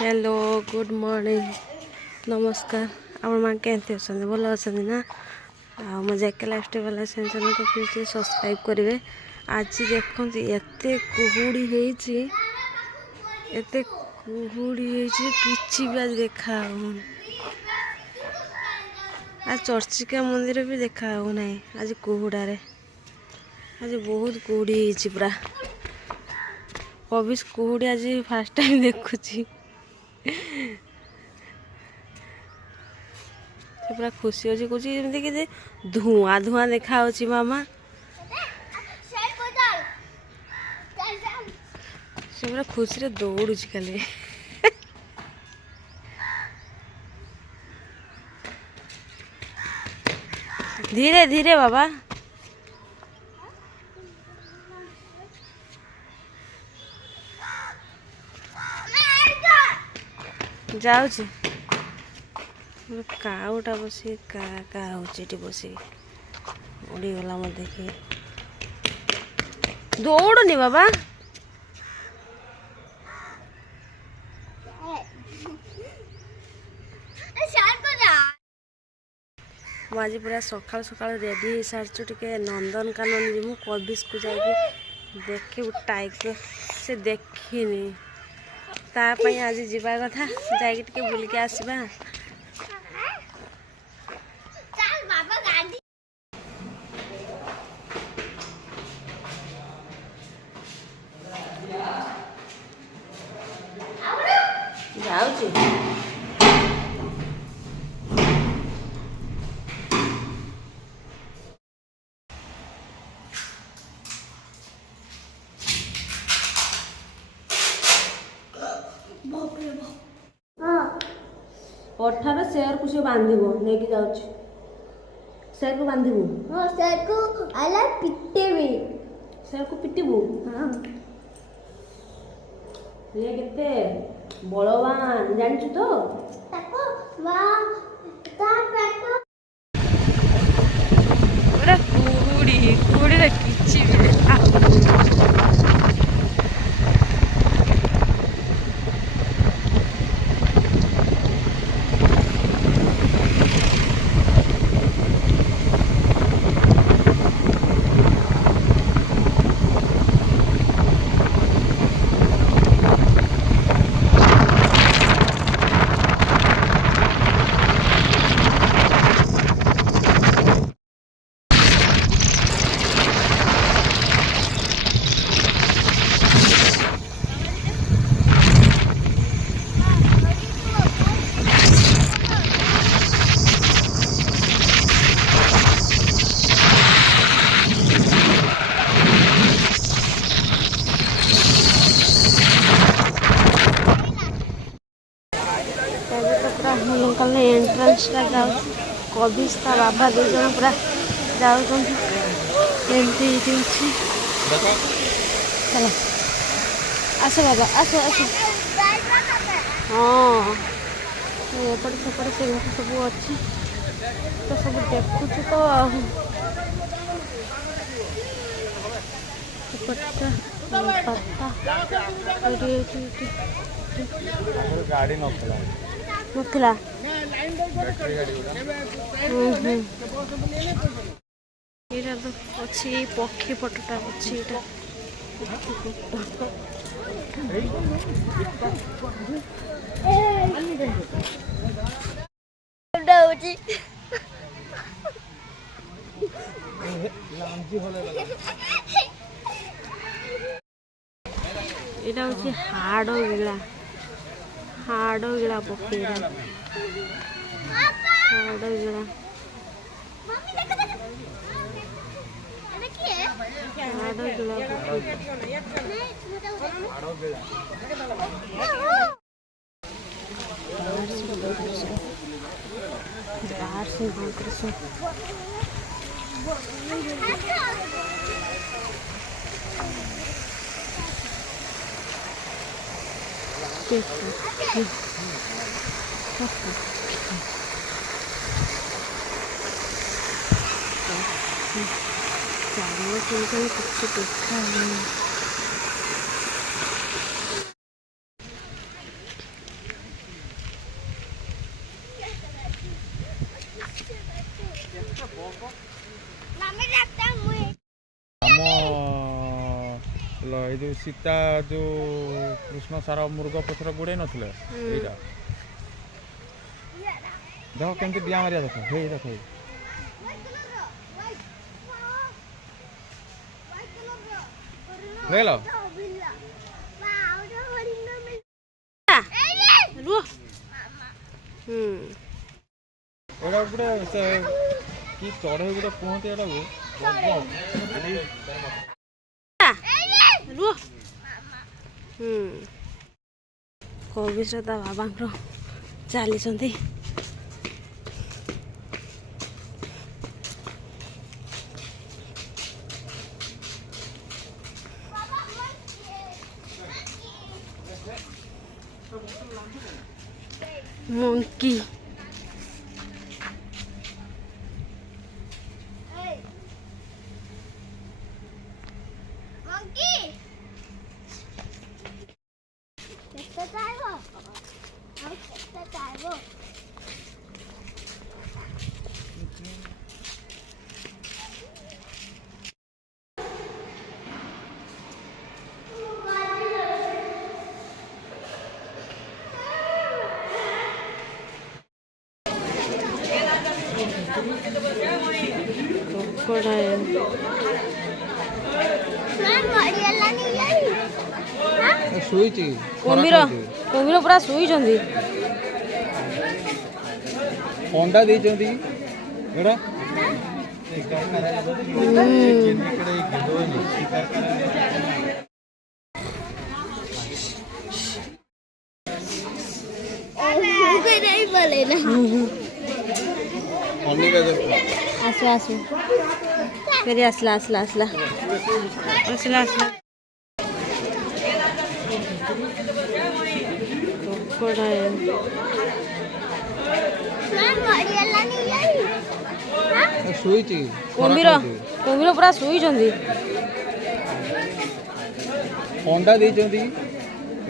Hello good morning नमस्कार आपण मां केमती अच्छा भल अच्छा ना जेके लाइफस्टाइल वाला चैनल को प्लीज सब्सक्राइब करेंगे। आज देखते एते कुहुड़ी एते कुहुड़ी किसी भी आज देखा आज चर्चिका मंदिर भी देखा ना आज कुहुड़ारे आज बहुत कुहुड़ी पूरा कविश कुहुड़ी आज फास्ट टाइम देखुची से पूरा खुशी अच्छी कौन जमी कि धुआं धुआं देखा मामा से पूरा खुशी रे दौड़ू खाली धीरे धीरे बाबा जाऊँ काउटा बस का बस उड़ीगला मत देखिए दौड़नी बाबा आज पूरा सकाल सकाल रेडी हो सारी टे नंदनकानन जीमु कविश को जाकि देखे टाइगर से देखनी तापाई आज जीवा कथा जाकि बुल के आसवा अठार शेयर को से बांधिबो लेके जाउछ शेयर को बांधिबो हां शेयर को आला पिटेबे शेयर को पिटिबो हां ये केते बलवान जानछु तो ताको वा ता पेटो ओरा कुड़ी रे किछि एंट्रांस कविश ता बाबा दो जन पूरा जाऊँ चलो आस बाबा आस आस हाँ एपटे सेपटे से सब अच्छी तो सब देखुच तो गाड़ी नथला ये तो अच्छी पक्षी पटटा अच्छी এটা হচ্ছে হাড় গিলা পক্ষী হাড় গিলা चारों कुछ देखा है। जो सीता जो कृष्ण सारा मुर्ग पथर गोड़े नथिले एटा देखो केमती डिया मारिया देखो हे देखो ले लो एटा गुडे की चढ़े गुडे पहुंचे एटा कविश्र ता बाबा चली मंकी कुम्भीर पूरा शुई अंडा देइछंती एड़ा आसो आसो फेरी आसला आसला आसला आसला आसला कुम्भीर पूरा शुई अंडा देइछंती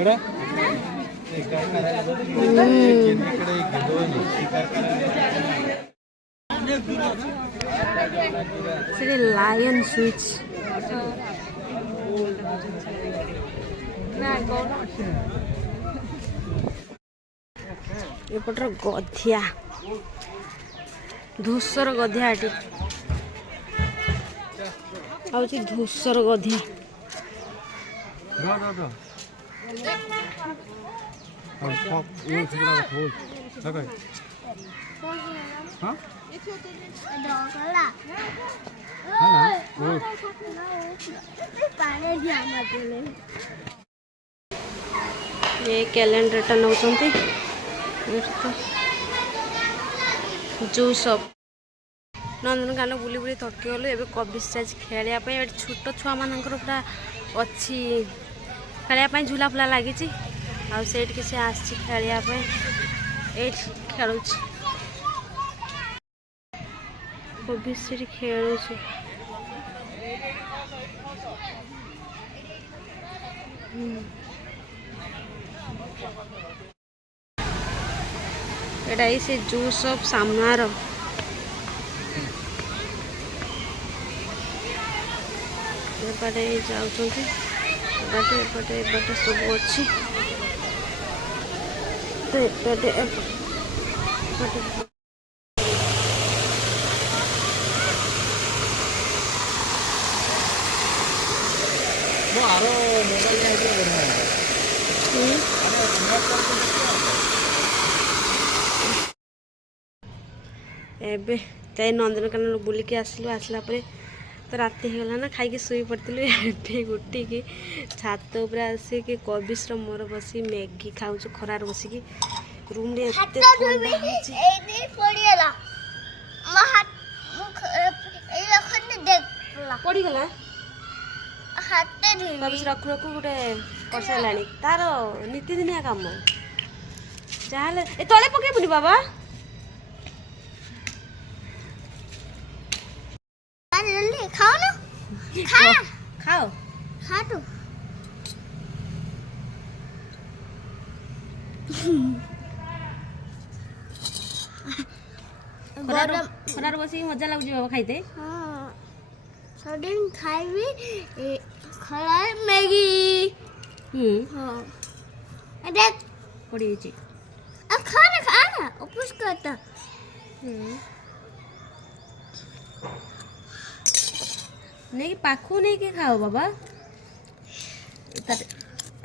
एड़ा लायन स्विच एपटर गधिया धूसर गधिया एटी आउची धूसर गधिया ये कैलेंडर टा नौचंती जूस अप नंदनकानन बुली बुली थकी गलु एबे कबी साइज खेलिया पे छोट छुआ मानकर पूरा अच्छी खेलिया पे झूला फुला लगी आ सेठ के से आसी खेलिया पे एट खेलुछ कबी से खेलुछ एटा से जूस ऑफ सामनार एपटे जाऊँगी एपटे सब अच्छी तो एपटे एबे जाई नंदनकानन बुलिकी आसलु आसला परे तो राति होगा ना खाई शुई पड़ी उठी की छात उपर आसिक कविश्र मोर बस मैगी खाऊ खरार बसिकी रूम रे पड़गला रखु रखु गोटे करसा तार नीतिदिनिया कम जहाँ तले पकईबुनि बाबा खाओ ना खाओ खा तो खरार बस मजा लगुच बाबा खाइते हाँ सडन खाइबी खरार मैगी हाँ ए देख पड़ी जी अब खाना उपस करता नहीं पाखु नहीं के खाओ बाबा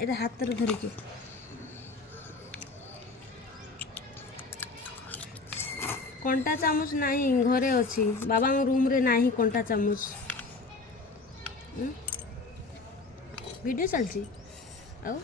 এটা হাতর ধরিকি कंटा चामच नहीं घरे अच्छी बाबा रूम रे नहीं कंटा चामच वीडियो चलची आओ